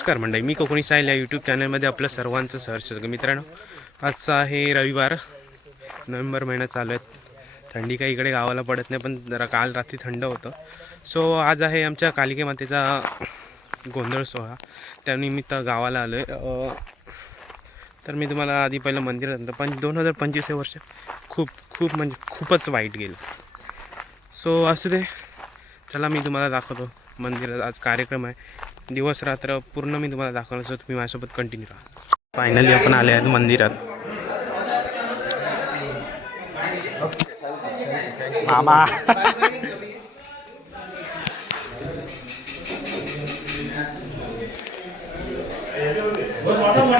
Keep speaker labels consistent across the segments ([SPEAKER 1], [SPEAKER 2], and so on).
[SPEAKER 1] नमस्कार मंडळी मी कोकणी साहिल या यूट्यूब चॅनलमध्ये आपलं सर्वांचं सहर्ष मित्रांनो आजचा आहे रविवार. नोव्हेंबर महिना चालू आहे. थंडी काही इकडे गावाला पडत नाही पण जरा काल रात्री थंड होतं. सो आज आहे आमच्या कालिके मातेचा गोंधळ सोहळा. त्यानिमित्त गावाला आलो आहे तर मी तुम्हाला आधी पहिलं मंदिरात आणतो पण दोन हजार पंचवीस हे वर्ष खूप खूप म्हणजे खूपच वाईट गेलं. सो असू दे. चला मी तुम्हाला दाखवतो. मंदिरात आज कार्यक्रम आहे. दिवस रात्र पूर्ण मी तुम्हाला दाखवलं सो तुम्ही माझ्यासोबत कंटिन्यू राहा. फायनली आपण आले आहेत मंदिरात. मामा.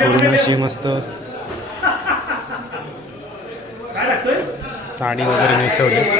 [SPEAKER 1] पूर्ण अशी मस्त साडी वगैरे नेसवली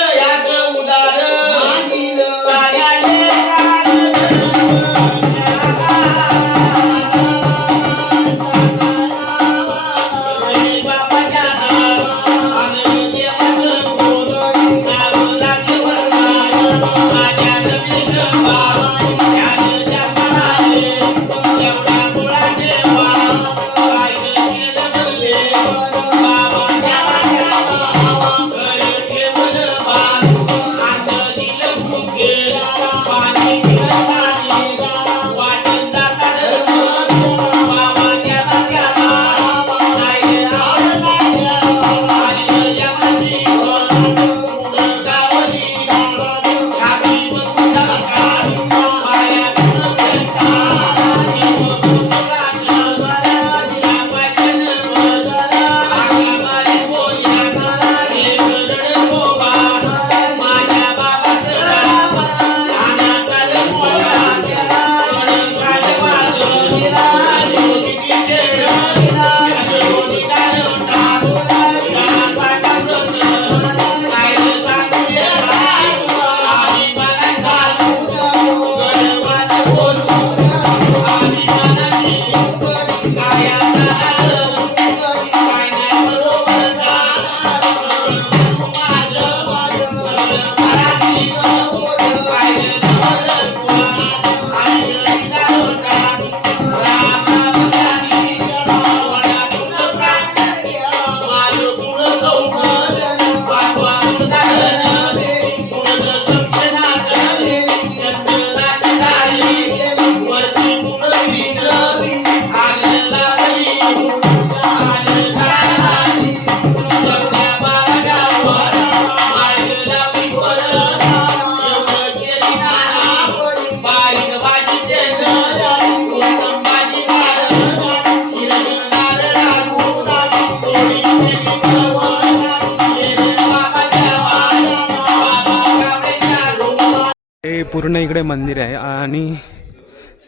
[SPEAKER 2] पूर्ण
[SPEAKER 1] इकडे मंदिर आहे आणि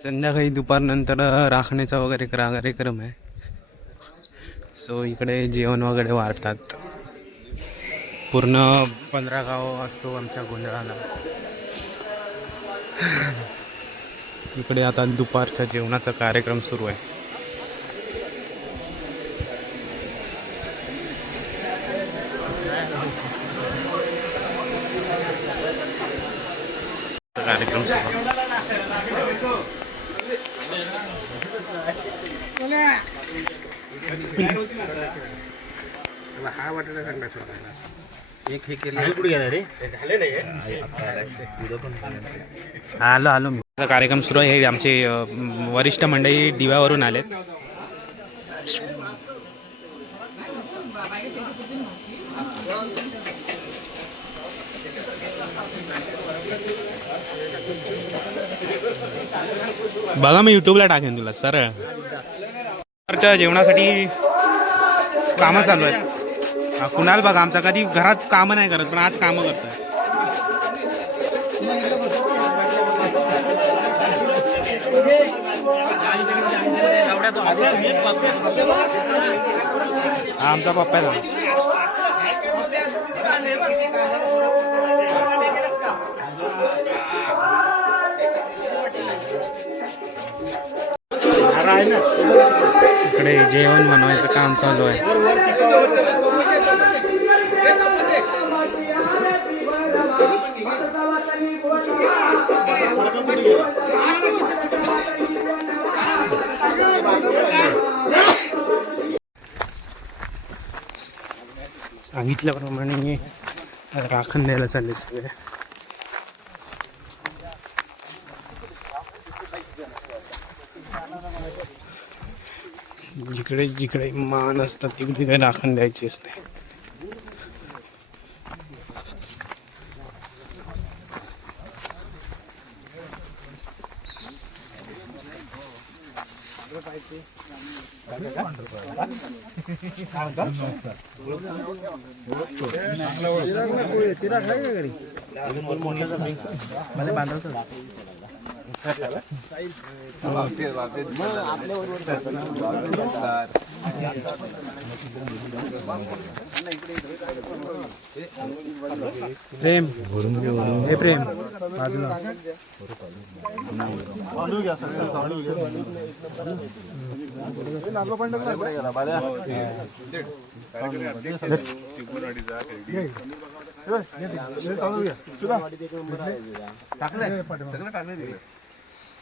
[SPEAKER 1] संध्याकाळी दुपारनंतर राखण्याचा वगैरे करा कार्यक्रम आहे. सो इकडे जेवण वगैरे वाढतात. पूर्ण पंधरा गाव असतो आमच्या गोंधळाला. इकडे आता दुपारच्या जेवणाचा कार्यक्रम सुरू आहे. कार्यक्रम सुरू. आहे. आलो आलो मी. आता कार्यक्रम सुरू आहे. हे आमचे वरिष्ठ मंडळी दिव्यावरून आलेत. बघा मी युट्यूबला टाकेन तुला सरळ. दुपारच्या जेवणासाठी कामं चालू आहेत. कुणाल बघा आमचा कधी घरात कामं नाही करत पण आज कामं करतोय.
[SPEAKER 2] हा आमचा पप्पा आहे. इकडे जेवण बनवायचं काम चालू आहे. सांगितल्याप्रमाणे राखण द्यायला चालले सगळे. जिकडे जिकडे मान असतात तिकडे तिकडे राखण द्यायची असते. प्रेम. हे प्रेम. बाजूला. टाकलं टाकलं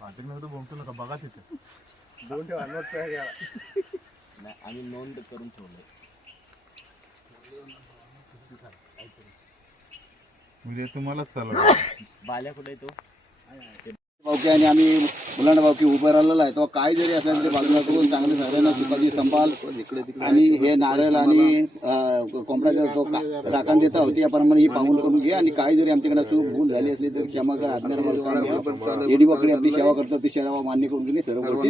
[SPEAKER 2] पाटील
[SPEAKER 3] मी
[SPEAKER 4] बोमतो नका बघा तिथे दोन ठेवा नोट नाही
[SPEAKER 5] आम्ही नोंद करून ठेवले
[SPEAKER 6] म्हणजे तुम्हालाच चालू बाल्या कुठे तो?
[SPEAKER 4] भावकी आणि आम्ही मुलांना भावकी उभं राहिलेला आहे. तेव्हा काय जरी असेल ते बाजूला करून चांगले सगळ्यांना शिपाजी संभाल. आणि हे नारळ आणि कोंबड्याचा राखण देता होती याप्रमाणे ही पाहून करून घे. आणि काय जरी आमच्याकडे चूक भूल झाली असली तर क्षमा करा. आज्ञा एडी बकडी आपली सेवा करतो ती सेवा मान्य करून घेणे सर्व गोष्टी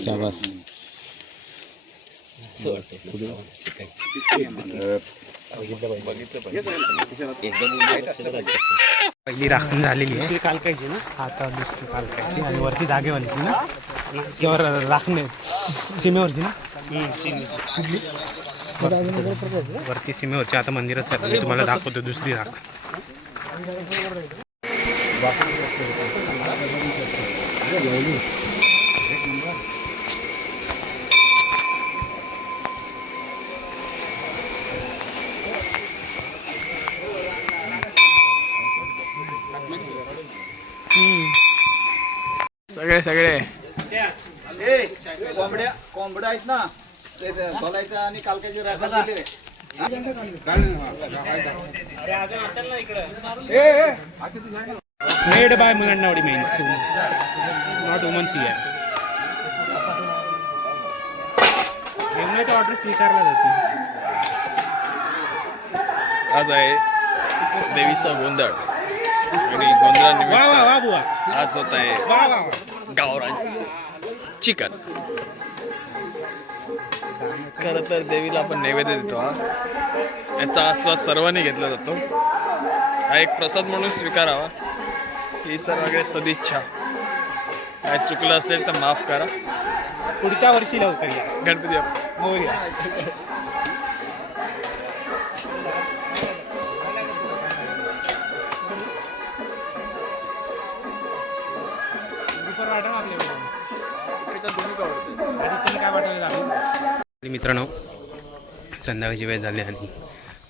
[SPEAKER 4] संभाल
[SPEAKER 2] पहिली राखण झालेली दुसरी कालकायची ना आता दुसरी कालकायची आणि वरती जागेवरची ना. किंवा राखणे सीमेवरची ना. वरती सीमेवरची आता मंदिरात चालली मी तुम्हाला दाखवतो दुसरी राख
[SPEAKER 7] सगळे सगळे.
[SPEAKER 4] कोंबड्या कोंबड्या आहेत ना. बोलायचं आणि कालकाची दिलेले
[SPEAKER 2] मेड बाय मुलांनावडी मेन्स नॉट वुमन्स इयर जेवणाची ऑर्डर स्वीकारला जाते.
[SPEAKER 7] आज आहे देवीचा गोंधळ. आणि गोंधळानिमित्त
[SPEAKER 2] वा वा वा बुवा.
[SPEAKER 7] आज होत आहे
[SPEAKER 2] वा वा.
[SPEAKER 7] गावरान चिकन. खरं तर देवीला आपण नैवेद्य देतो हा. याचा आस्वाद सर्वांनी घेतला जातो. हा एक प्रसाद म्हणून स्वीकारावा. ही सर्वांकडे सदिच्छा. काय चुकलं असेल तर माफ करा.
[SPEAKER 2] पुढच्या वर्षी लवकर या.
[SPEAKER 7] गणपती बाप्पा.
[SPEAKER 2] मित्रांनो संध्याकाळची वेळ झाली आणि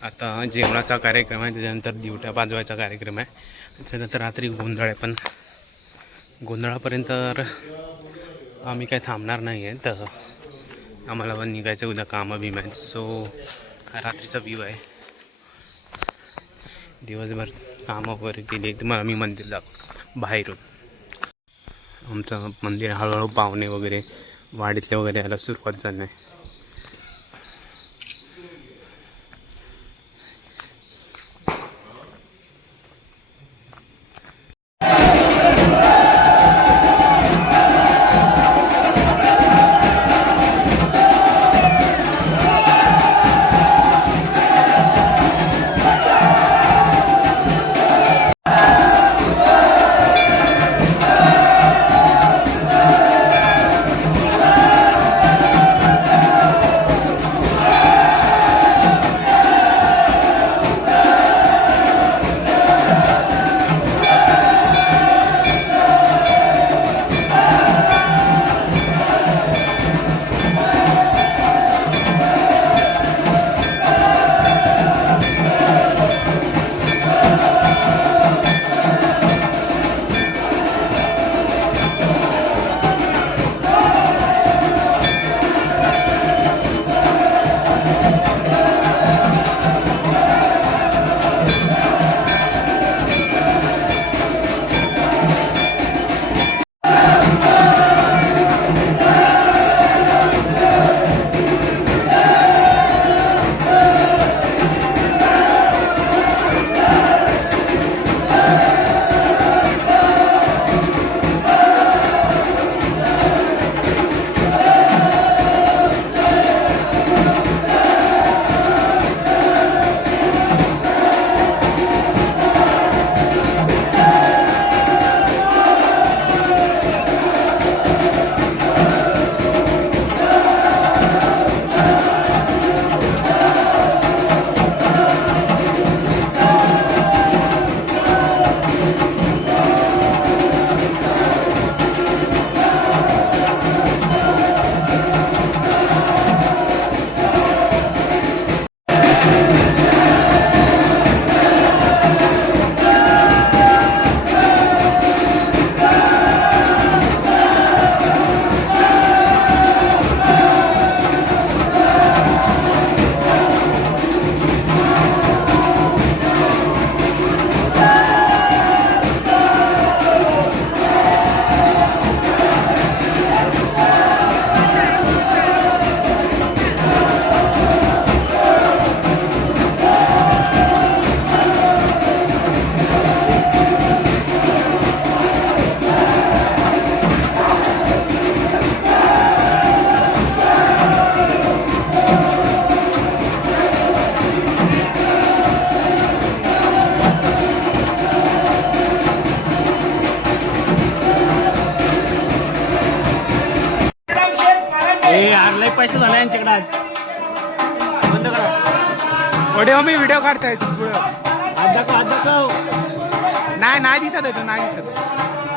[SPEAKER 2] आता जेवणाचा कार्यक्रम आहे त्याच्यानंतर दिवट्या पाजवायचा कार्यक्रम आहे. त्याच्यानंतर रात्री गोंधळ आहे पण गोंधळापर्यंत तर आम्ही काही थांबणार नाही आहे. तर आम्हाला पण निघायचं उद्या कामं बिमायचं सो हा रात्रीचा व्ह्यू आहे. दिवसभर कामं वगैरे केली तर मग आम्ही मंदिर दाखवतो बाहेरून. आमचं मंदिर हळूहळू पाहुणे वगैरे वाडीतले वगैरे यायला सुरुवात झाली आहे. व्हिडिओ काढताय पुढं नाही नाही दिसत आहे तो नाही दिसत.